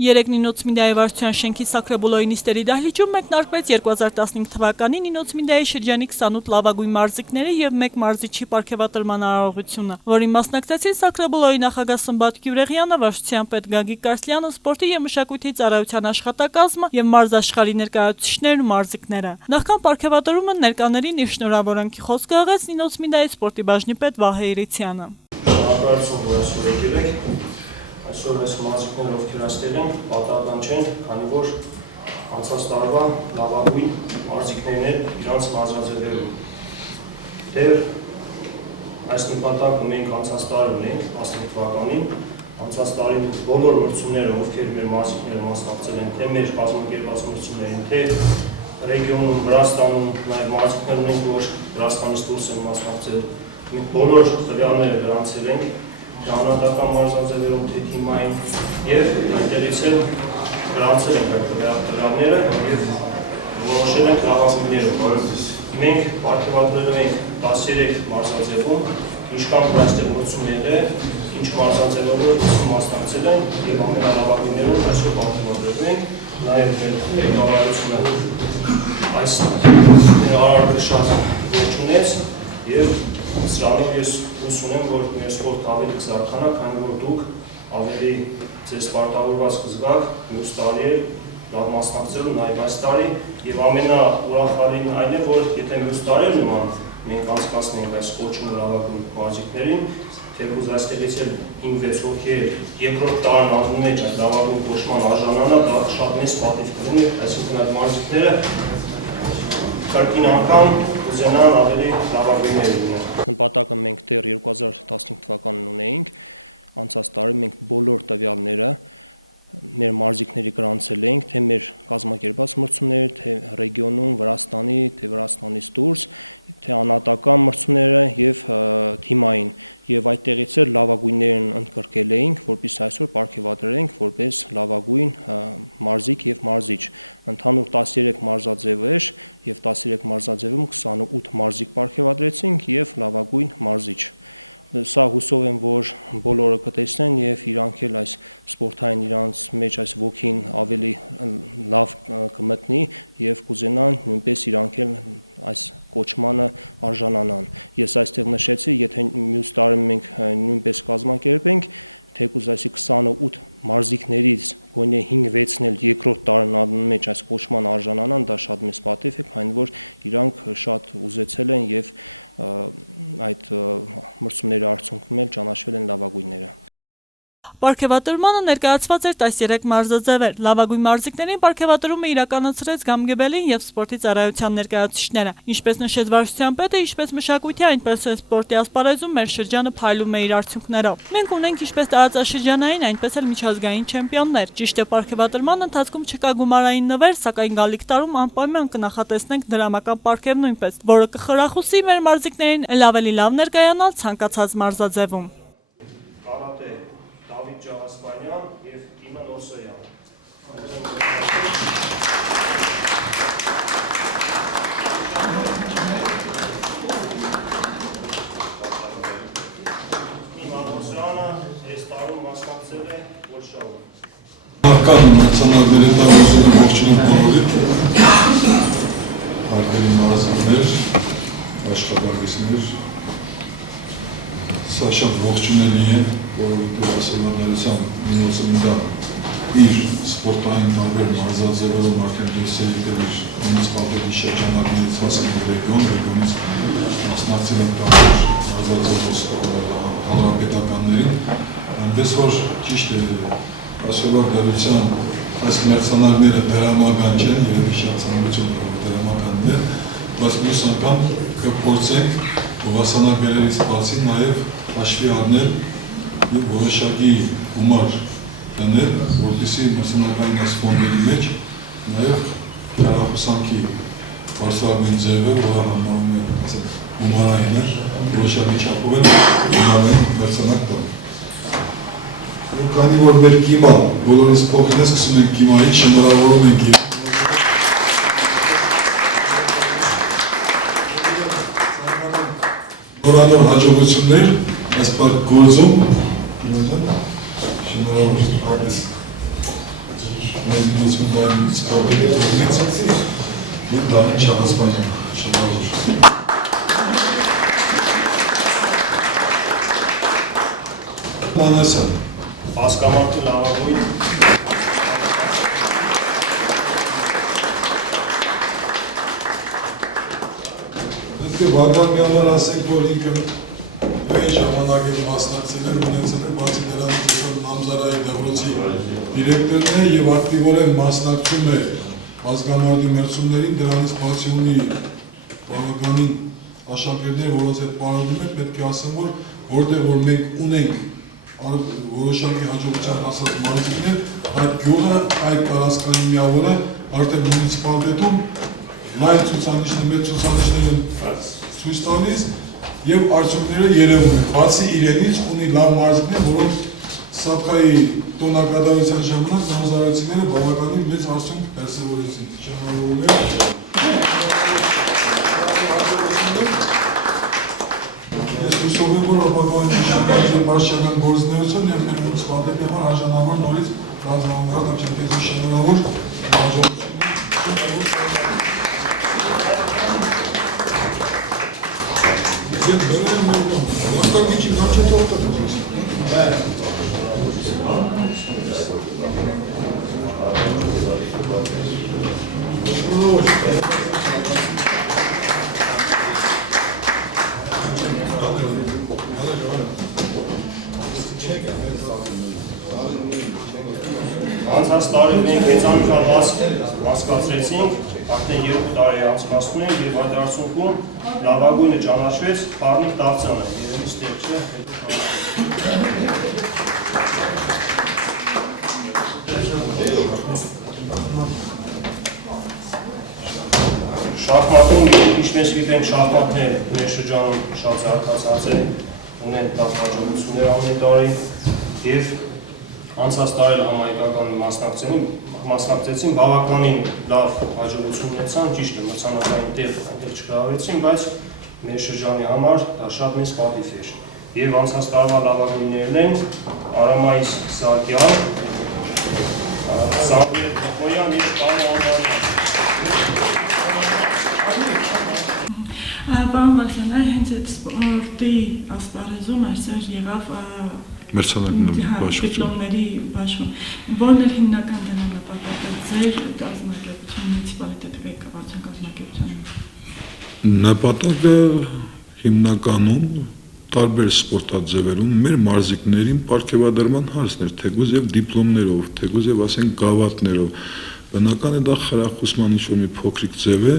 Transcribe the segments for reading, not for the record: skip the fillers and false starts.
Երեկ Նինոց Մինդայի վարչության շենքի Սակրեբոլոյի նիստերի դահլիճում մեկնարկվեց 2015 թվականի Նինոց Մինդայի շրջանի 28 լավագույն մարզիկների և 1 մարզիչի պարգևատրման արարողությունը, որին մասնակցեցին Սակրեբոլոյի նախագահ Սմբատ Գյուրեղյանը, վարչության պետ Գագիկ Կարսլյանը, սպորտի և մշակույթի ծառայության աշխատակազմը և մարզաշխարհի ներկայացուցիչներն ու մարզիկները։ Նախքան պարգևատրումը ներկաներին իր շնորհավորանքի խոսքը հղեց Նինոց Մինդայի սպորտի բաժնի պետ Վահե Իրիցյանը։ Այսօր այս մարզիկները, ովքեր այստեղ են, պատահական չեն, քանի որ անցած տարվա լավագույն մարզիկներն են իրանց մարզաձևերում։ Դեռ այս նպատակը մենք անցած տարի ունենք, 15 թվականին, անցած տարի բոլոր մրցումները, ովքեր մեր մարզիկները մասնակցել են, թե մեր կազմակերպած մրցումներին, թե ռեգիոնում, Վրաստանում, նաև մարզիկներ ունենք, որ Վրաստանից դուրս են մասնակցել, մենք բոլոր տվյալները գրանցել ենք Ժամանակական մարզաձևերում թե թիմային և այնտեղից էլ գրանցել ենք այդ տվյալները և որոշել ենք լավագույնները։ Մենք պարգևատրել ենք 13 մարզաձևում, ինչքան այստեղ մրցում եղել, ինչ մարզաձևերով մասնակցել են և ամենալավագույններում այսօր պարգևատրել ենք, նաև մեր ղեկավարությունը այս արարքը շատ ողջ ունեց և սրանով ես հույս ունեմ, որ մեր սպորտը ավելի կզարգանա, քանի որ դուք ավելի ձեզ պարտավորված կզգաք մյուս տարի էլ լավ մասնակցել նաև այս տարի և ամենաուրախալին այն է, որ եթե մյուս տարի նման մենք անցկացնենք այս կոչումը լավագույն մարզիկներին, թեկուզ այստեղից էլ 5-6 հոգի երկրորդ տարին անունմեջ այդ լավագույն կոչման արժանանա, դա շատ մեծ պատիվ կլինի, այսինքն այդ մարզիկները կրկին անգամ կուզենան ավելի լավագույններ լինել։ Պարգևատրմանը ներկայացված էր 13 մարզաձևեր։ Լավագույն մարզիկներին պարգևատրումը իրականացրեց Գամգեբելին և սպորտի ծառայության ներկայացուցիչները։ Ինչպես նշեց վարչության պետը, ինչպես մշակույթի, այնպես էլ սպորտի ասպարեզում մեր շրջանը փայլում է իր արդյունքներով։ Մենք ունենք ինչպես տարածաշրջանային, այնպես էլ միջազգային չեմպիոններ։ Ճիշտ է, պարգևատրման ընթացքում չկա գումարային նվեր, սակայն գալիք տարում անպայման կնախատեսնենք դրամական պարգև նույնպես, որը կխրախուսի մեր մարզիկներին էլ ավելի լավ ներկայանալ ցանկացած մարզաձևում։ Ջահասպանյան և Կիմա Նորսոյան։ Կիմա Նորսոյանը այս տարում մասնակցել է Պոլշայում։ Նախքան մրցանակների տարածումը ողջունում բոլորիդ, հարգելի մարզիկներ, աշխատակիցներ, սա շատ ողջունելի է, որովհետև ասելանալության Նինոց Մինդան իր սպորտային տարբեր մարզաձևերում արդեն դուրս է եկել իր նույնիսկ պատերի շրջանակներից հասել ռեգիոն, ռեգիոնից մասնակցել են տարբեր մարզաձևով հանրապետականներին, այնպես որ ճիշտ է այսօրվա դրության այս մրցանակները դրամական չեն, երևի շատ ցանկություն որ դրամականներ, բայց մյուս անգամ կփորձենք հովասանագրերից բացի նաև հաշվի առնել և որոշակի գումար դնել, որպեսզի մրցանակային այս ֆոնդերի մեջ նաև հեռախոսանքի բարձրագույն ձևը, որը համարվում է գումարային է, որոշակի չափով են գումարային մրցանակ տան։ Քանի որ մեր կիմա, բոլորից փոխին է սկսում ենք կիմայից, շնորհավորում ենք նորանոր հաջողություններ այս գործում Շնորհավոր հանդես մեզ մուսուլման ծառայությունից եւ դահին Շահասպանյան շնորհավոր Մանասյան Հասկամարտի լավագույն Վագան մի համար ասենք, որ ինքը այն ժամանակել մասնակցել էր, ունեցել էր բացի դրանից Նամզարայի դպրոցի դիրեկտորն է և ակտիվորեն մասնակցում է ազգամարտի մրցումներին, դրանից բացի ունի բավականին աշակերտներ, որոնց հետ պարապում է, պետք է ասեմ, որ որտեղ որ մենք ունենք որոշակի հաջողության հասած մարզիկներ, այդ գյուղը, այդ տարածքային միավորը արդեն մունիցիպալիտետում լայն ցուցանիշներ, մեծ ցուցանիշներ են ցույց տալիս եւ արդյունքները երևում են։ Բացի իրենից ունի լավ մարզիկներ, որոնք Սափկայի տոնակատարության ժամանակ նամզարարությունները բավականին մեծ արդյունք դրսևորեցին։ Շնորհավորում եմ։ Ես հուսով եմ, որ ապագայում շրջանի մարզչական գործունեություն եւ մեր մունիցիպալիտետի համար արժանավոր նորից ռազմավարական չեմպիոնի շնորհավոր հաջողություններ։ Ես բերեմ մոռնում, լավ կա չի թողտը։ Անցած տարի մենք հեծանքան հասկացրեցինք, արդեն 2 տարի անցկացնում ենք եւ այդ արդյունքում լավագույնը ճանաչվեց Խառնիկ Դավթյանը, երևի ստեղ չէ, Շախմատում, ինչպես գիտենք, շախմատներ մեր շրջանում շատ զարգացած է, ունեն լավ հաջողություններ ամեն տարի եւ անցած տարի համահայկական մասնակցեցին, բավականին լավ հաջողություն ունեցան, ճիշտ է, մրցանակային տեղ այնտեղ չգրավեցին, բայց մեր շրջանի համար դա շատ մեծ պատիվ էր։ Եվ անցած տարվա լավագույններն են Արամայիս Սահակյան, Սամվել Մոխոյան եւ Տանո Անվանյան։ Պարոն Վասիլյան, հենց այդ սպորտի ասպարեզում այսօր եղավ դիպլոմների բաշխում։ Որն էր հիմնական դրա նպատակը ձեր կազմակերպության մունիցիպալիտետի ղեկավարության կազմակերպության։ Նպատակը հիմնականում տարբեր սպորտաձևերում մեր մարզիկներին պարգևադրման հարցն էր, թեկուզ եւ դիպլոմներով, թեկուզ եւ ասենք գավաթներով։ Բնական է դա խրախուսման ինչ-որ մի փոքրիկ ձև է,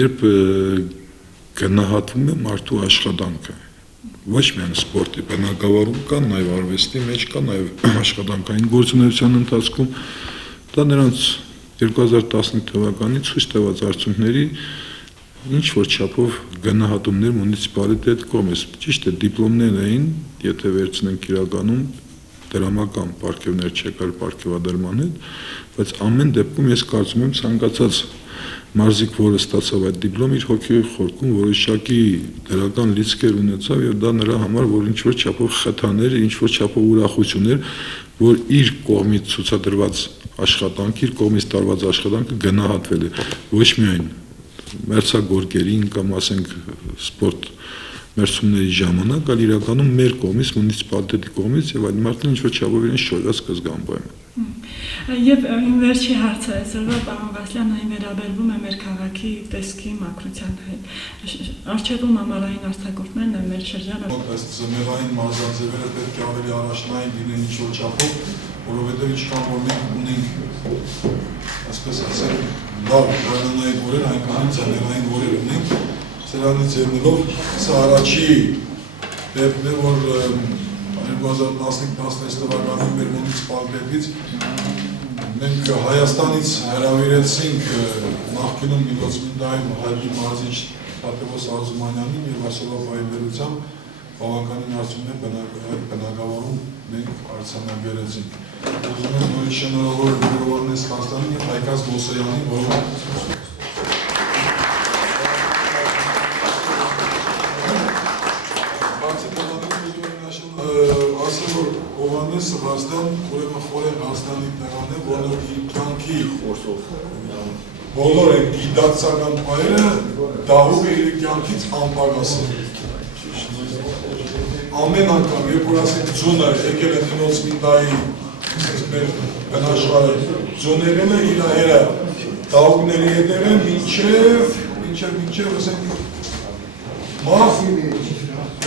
երբ գնահատվում է մարդու աշխատանքը։ Ոչ միայն սպորտի բնակավարում կա, նաև արվեստի մեջ կա, նաև աշխատանքային գործունեության ընթացքում դա նրանց 2015 թվականի ցույց տված արդյունքների ինչ որ չափով գնահատումներ մունիցիպալիտետ կողմից։ Ճիշտ է, դիպլոմներ էին, եթե վերցնենք իրականում դրամական պարգևներ չեկար պարգևադրման հետ, բայց ամեն դեպքում ես կարծում եմ ցանկացած մարզիկ, որը ստացավ այդ դիպլոմ, իր հոգի խորքում որոշակի դրական լիցքեր ունեցավ եւ դա նրա համար որ ինչ որ չափով խթաներ, ինչ որ չափով ուրախություն էր, որ իր կողմից ցուցադրված աշխատանքը, իր կողմից տարված աշխատանքը գնահատվել է ոչ միայն մրցակցորգերին կամ ասենք սպորտ մրցումների ժամանակ, այլ իրականում մեր կողմից, մունիցիպալիտետի կողմից եւ այդ մարդն ինչ որ չափով իրեն շոյած կզգամբայում։ Եվ իմ վերջի հարցը այսօրվա պարոն Վասիլյան այն վերաբերվում է մեր քաղաքի տեսքի մաքրության հետ։ Արչևում ամառային արտակուրտներն են մեր շրջանը։ Ըստ զմեղային մարզաձևերը պետք է ավելի առաջնային լինեն ինչ որ չափով, որովհետեւ ինչքան որ մենք ունենք, ասես ասել, լավ գրանային օրեր, այնքան ձմեռային օրեր ունենք, սրանից ելնելով սա առաջի դեպքն է, որ 2015-16 թվականին մեր մունիցիպալիտետից մենք Հայաստանից հրավիրեցինք նախկինում Միլոցմինդայում հայտնի մարզիչ Թադևոս Արզումանյանին եւ այսօրվա պայմանությամբ բավականին արդյունքներ բնակավարում մենք արձանագրեցինք։ Ուզում եմ նորից շնորհավոր Գյումրիոյ Հայաստանին եւ Հայկաց Մոսեյանին, որոնք ասեմ, որ Հովանես Ղազդան, ուրեմն Խորեն Ղազդանի տեղան է, որը իր կյանքի բոլոր են գիտակցական պայերը դահուկ է իր կյանքից անպագասել։ Ամեն անգամ, երբ որ ասենք ձունը եկել է տնոց միտայի, մեր բնաշխարը, ձուներեն է իր հերը դահուկների հետև են մինչև ասենք մահ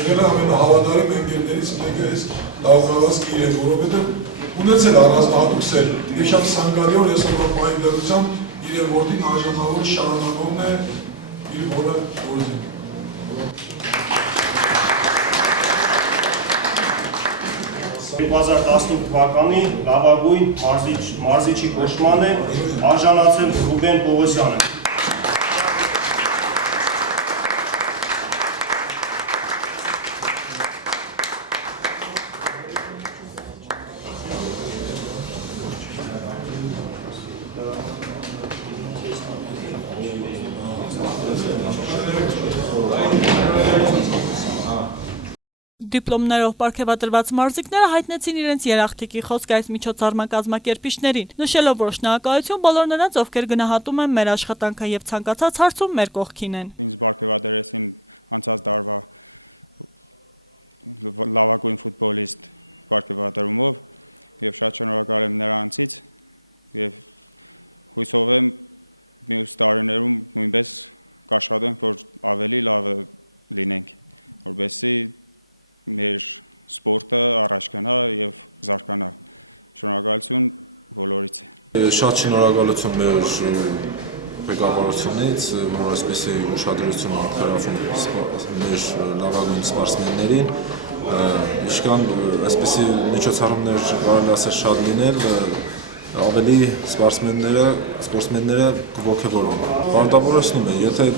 եղել է ամենահավատարիմ ընկերներից մեկը այս դահուկավազքի իրեն, որովհետև ունեցել առանձնահատուկ սեր, եւ շատ ցանկալի որ ես օրվա դերությամբ իր որդին արժանավոր շարունակողն է իր որը գործին։ 2015 թվականի լավագույն մարզիչի կոչման է արժանացել Ռուբեն Պողոսյանը։ Դիպլոմներով պարգևատրված մարզիկները հայտնեցին իրենց երախտիկի խոսքը այս միջոցառման կազմակերպիչներին, նշելով, որ շնորհակալություն բոլոր նրանց, ովքեր գնահատում են մեր աշխատանքը եւ ցանկացած հարցում մեր կողքին են։ Շատ շնորհակալություն մեր ղեկավարությունից, որ այսպեսի ուշադրություն արտարավում մեր լավագույն սպորտսմեններին, իշքան այսպեսի միջոցառումներ կարելի ասել շատ լինել, ավելի սպորտսմենները կողքեվորվում։ Պարտավորեցնում է, եթե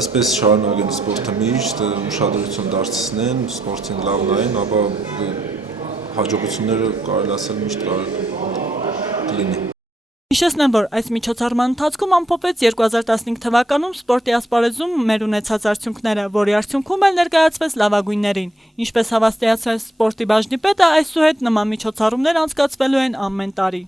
այսպես շարունակեն սպորտը միշտ ուշադրություն դարձնեն, սպորտին լավ նայեն, ապա հաջողությունները կարելի ասել միշտ լինի։ Հիշեցնեմ, որ այս միջոցառման ընթացքում ամփոփեց 2015 թվականում սպորտի ասպարեզում մեր ունեցած արդյունքները, որի արդյունքում էլ ներկայացվեց լավագույններին։ Ինչպես հավաստիացրեց սպորտի բաժնի պետը, այսուհետ նման միջոցառումներ անցկացվելու են ամեն տարի։